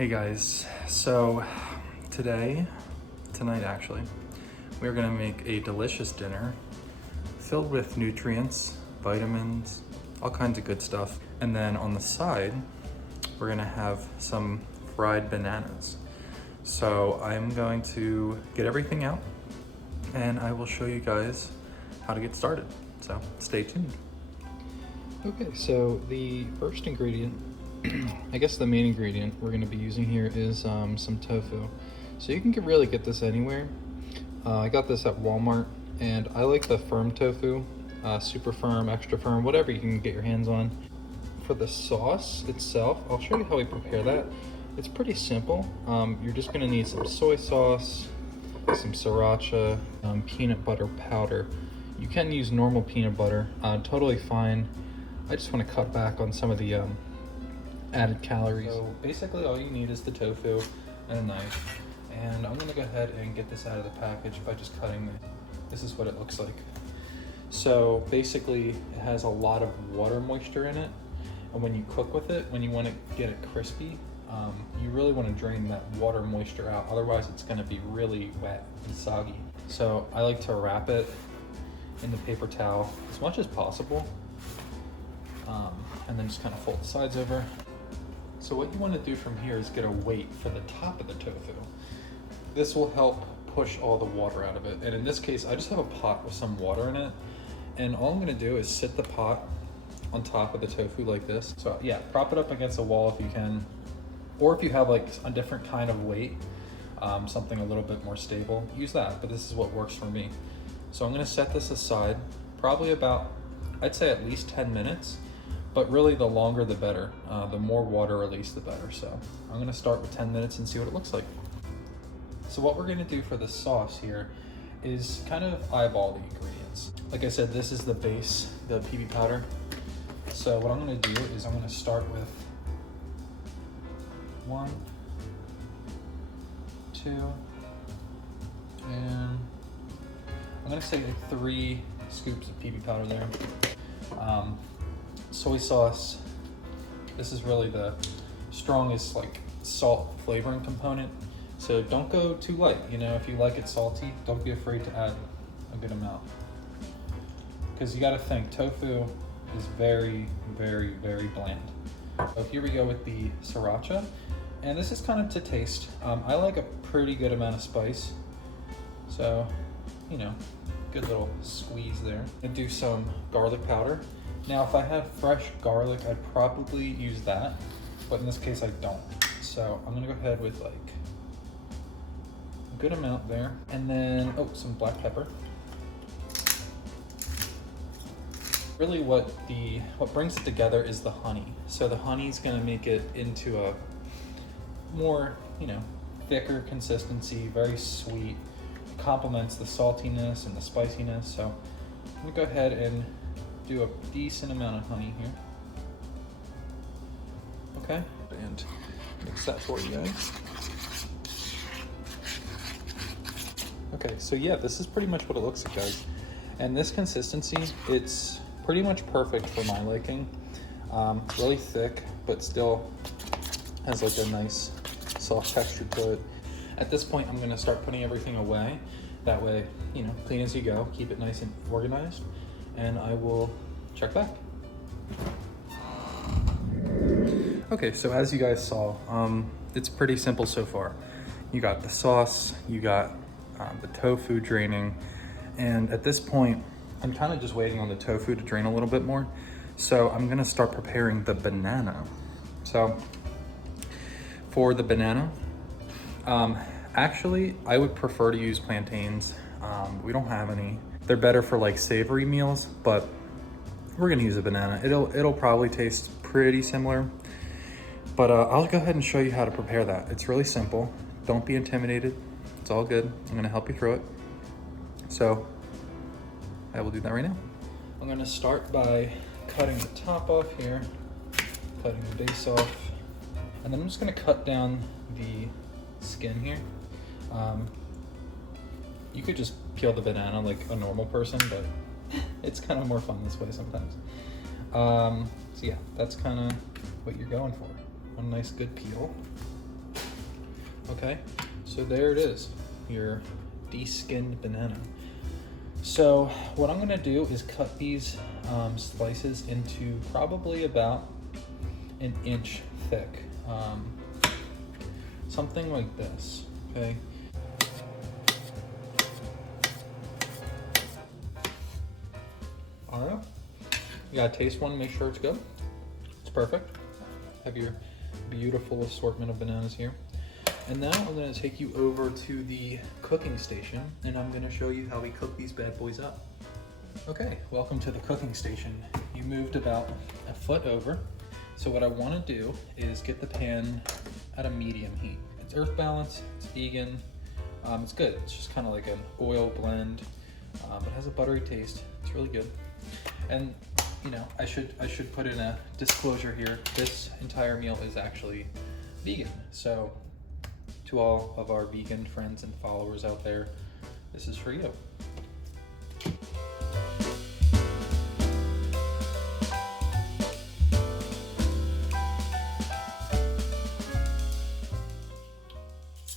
Hey guys, so tonight actually, we're gonna make a delicious dinner filled with nutrients, vitamins, all kinds of good stuff. And then on the side, we're gonna have some fried bananas. So I'm going to get everything out and I will show you guys how to get started. So stay tuned. Okay, so the first ingredient, I guess the main ingredient we're going to be using here is some tofu. So you can really get this anywhere. I got this at Walmart and I like the firm tofu, super firm, extra firm, whatever you can get your hands on. For the sauce itself, I'll show you how we prepare that. It's pretty simple. You're just going to need some soy sauce, some sriracha, peanut butter powder. You can use normal peanut butter, totally fine. I just want to cut back on some of the added calories. So basically all you need is the tofu and a knife. And I'm gonna go ahead and get this out of the package by just cutting it. This is what it looks like. So basically it has a lot of water moisture in it. And when you cook with it, when you want to get it crispy, you really want to drain that water moisture out. Otherwise it's gonna be really wet and soggy. So I like to wrap it in the paper towel as much as possible. And then just kind of fold the sides over. So what you want to do from here is get a weight for the top of the tofu. This will help push all the water out of it. And in this case, I just have a pot with some water in it. And all I'm going to do is sit the pot on top of the tofu like this. So yeah, prop it up against a wall if you can. Or if you have like a different kind of weight, something a little bit more stable, use that. But this is what works for me. So I'm going to set this aside, probably about, I'd say at least 10 minutes. But really the longer the better. The more water release the better. So I'm gonna start with 10 minutes and see what it looks like. So what we're gonna do for the sauce here is kind of eyeball the ingredients. Like I said, this is the base, the PB powder. So what I'm gonna do is I'm gonna start with 1, 2, and I'm gonna say like 3 scoops of PB powder there. Soy sauce, this is really the strongest like salt flavoring component. So don't go too light, you know, if you like it salty, don't be afraid to add a good amount. Because you gotta think, tofu is very, very, very bland. So here we go with the sriracha. And this is kind of to taste. I like a pretty good amount of spice. So, you know, good little squeeze there. I'm gonna do some garlic powder. Now, if I have fresh garlic, I'd probably use that, but in this case, I don't. So I'm gonna go ahead with like a good amount there. And then, some black pepper. Really what brings it together is the honey. So the honey's gonna make it into a more, you know, thicker consistency, very sweet. It complements the saltiness and the spiciness. So I'm gonna go ahead and do a decent amount of honey here. Okay, and mix that for you guys. Okay, so yeah, this is pretty much what it looks like, guys. And this consistency, it's pretty much perfect for my liking. Really thick, but still has like a nice soft texture to it. At this point, I'm gonna start putting everything away. That way, you know, clean as you go, keep it nice and organized. And I will check back. Okay, so as you guys saw, it's pretty simple so far. You got the sauce, you got the tofu draining, and at this point, I'm kind of just waiting on the tofu to drain a little bit more. So I'm gonna start preparing the banana. So for the banana, actually, I would prefer to use plantains. We don't have any. They're better for like savory meals, but we're gonna use a banana. It'll probably taste pretty similar, but I'll go ahead and show you how to prepare that. It's really simple. Don't be intimidated. It's all good. I'm gonna help you through it. So I will do that right now. I'm gonna start by cutting the top off here, cutting the base off, and then I'm just gonna cut down the skin here. You could just peel the banana like a normal person, but it's kind of more fun this way sometimes. So yeah, that's kind of what you're going for. A nice good peel. Okay, so there it is, your de-skinned banana. So what I'm gonna do is cut these slices into probably about an inch thick. Something like this, okay? All right, you gotta taste one, make sure it's good. It's perfect. Have your beautiful assortment of bananas here. And now I'm gonna take you over to the cooking station and I'm gonna show you how we cook these bad boys up. Okay, welcome to the cooking station. You moved about a foot over. So what I wanna do is get the pan at a medium heat. It's earth balance, it's vegan, it's good. It's just kind of like an oil blend, but it has a buttery taste. It's really good. And you know, I should put in a disclosure here. This entire meal is actually vegan. So to all of our vegan friends and followers out there, this is for you.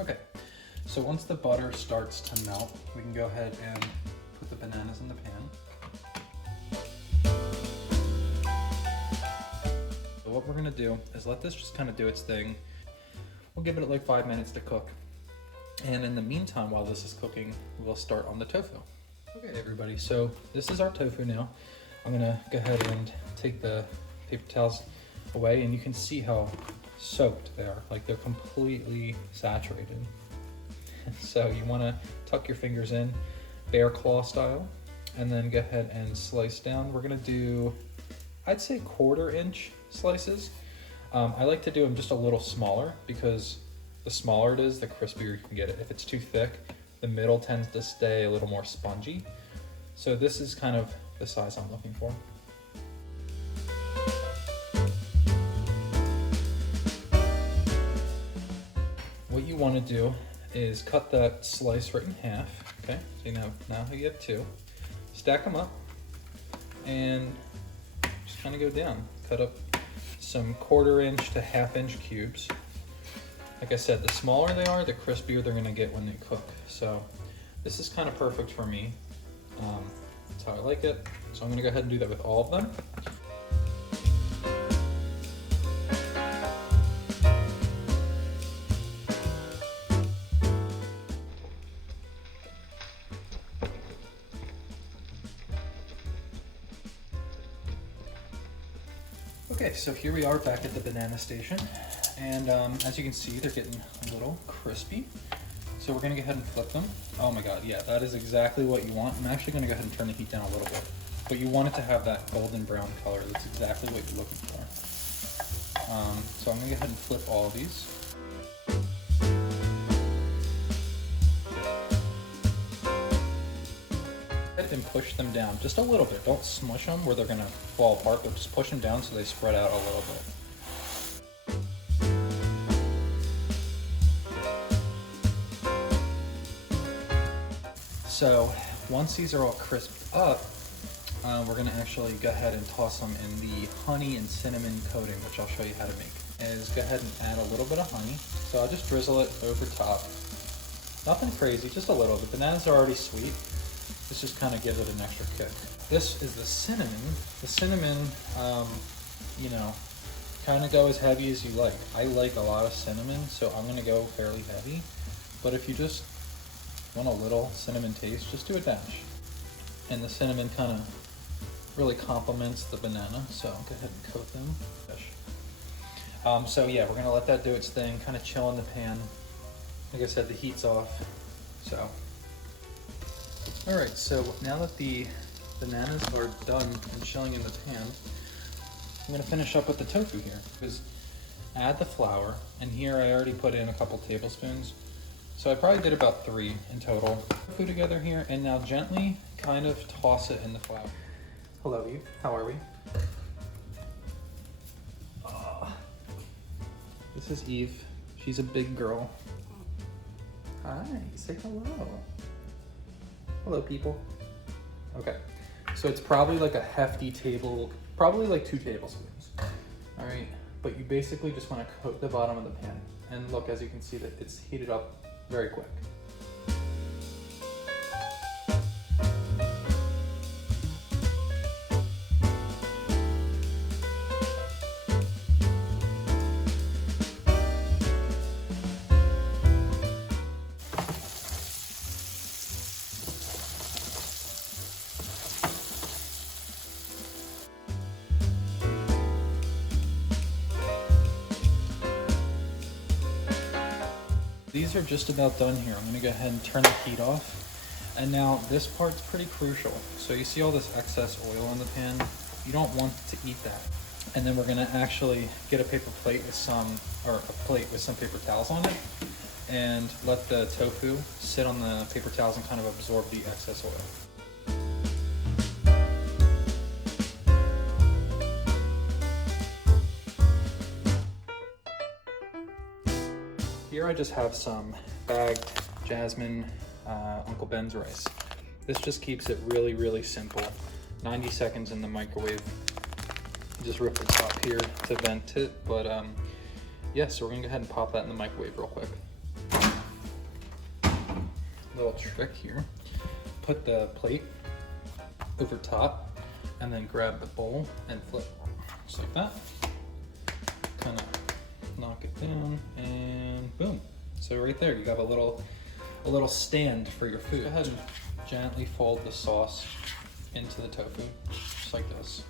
Okay, so once the butter starts to melt, we can go ahead and put the bananas in the pan. So what we're gonna do is let this just kind of do its thing. We'll give it like 5 minutes to cook. And in the meantime, while this is cooking, we'll start on the tofu. Okay, everybody, so this is our tofu now. I'm gonna go ahead and take the paper towels away, and you can see how soaked they are. Like, they're completely saturated. So you wanna tuck your fingers in, bear claw style, and then go ahead and slice down. We're gonna do, I'd say 1/4 inch slices. I like to do them just a little smaller because the smaller it is, the crispier you can get it. If it's too thick, the middle tends to stay a little more spongy. So this is kind of the size I'm looking for. What you want to do is cut that slice right in half, okay? So now you have 2. Stack them up and just kind of go down. Cut up some 1/4 inch to 1/2 inch cubes. Like I said, the smaller they are, the crispier they're gonna get when they cook. So this is kind of perfect for me. That's how I like it. So I'm gonna go ahead and do that with all of them. Okay, so here we are back at the banana station. And as you can see, they're getting a little crispy. So we're gonna go ahead and flip them. Oh my God, yeah, that is exactly what you want. I'm actually gonna go ahead and turn the heat down a little bit. But you want it to have that golden brown color. That's exactly what you're looking for. So I'm gonna go ahead and flip all of these. And push them down just a little bit. Don't smush them where they're gonna fall apart, but just push them down so they spread out a little bit. So once these are all crisped up, we're gonna actually go ahead and toss them in the honey and cinnamon coating, which I'll show you how to make. Is go ahead and add a little bit of honey. So I'll just drizzle it over top. Nothing crazy, just a little. The bananas are already sweet. This just kind of gives it an extra kick. This is the cinnamon. The cinnamon, you know, kind of go as heavy as you like. I like a lot of cinnamon, so I'm gonna go fairly heavy. But if you just want a little cinnamon taste, just do a dash. And the cinnamon kind of really complements the banana, so go ahead and coat them. So yeah, we're gonna let that do its thing, kind of chill in the pan. Like I said, the heat's off, so. All right, so now that the bananas are done and chilling in the pan, I'm gonna finish up with the tofu here. Because add the flour, and here I already put in a couple tablespoons. So I probably did about 3 in total. Tofu together here, and now gently kind of toss it in the flour. Hello, Eve, how are we? This is Eve, she's a big girl. Hi, say hello. Hello, people. Okay, so it's probably like a hefty probably like 2 tablespoons. All right, but you basically just want to coat the bottom of the pan. And look, as you can see, that it's heated up very quick. These are just about done here. I'm gonna go ahead and turn the heat off. And now this part's pretty crucial. So you see all this excess oil in the pan? You don't want to eat that. And then we're gonna actually get a paper plate with some, or a plate with some paper towels on it, and let the tofu sit on the paper towels and kind of absorb the excess oil. Here I just have some bagged jasmine Uncle Ben's rice. This just keeps it really, really simple. 90 seconds in the microwave. Just rip the top here to vent it, but yeah, so we're gonna go ahead and pop that in the microwave real quick. Little trick here, put the plate over top and then grab the bowl and flip, just like that. Kind of knock it down and boom. So right there, you have a little stand for your food. Go ahead and gently fold the sauce into the tofu, just like this.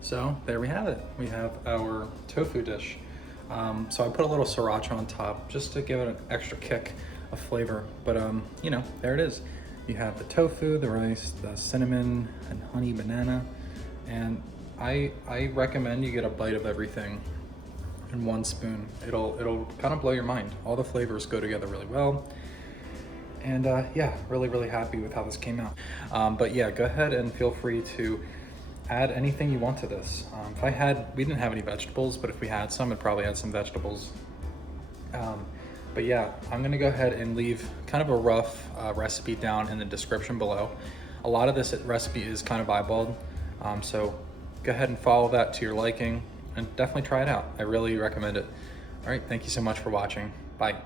So there we have it. We have our tofu dish. So I put a little sriracha on top just to give it an extra kick of flavor. But you know, there it is. You have the tofu, the rice, the cinnamon and honey banana. And I recommend you get a bite of everything in one spoon. It'll kind of blow your mind. All the flavors go together really well. And yeah, really happy with how this came out. But yeah, go ahead and feel free to add anything you want to this. We didn't have any vegetables, but if we had some, I'd probably add some vegetables. But yeah, I'm gonna go ahead and leave kind of a rough recipe down in the description below. A lot of this recipe is kind of eyeballed, so go ahead and follow that to your liking and definitely try it out. I really recommend it. All right, thank you so much for watching. Bye.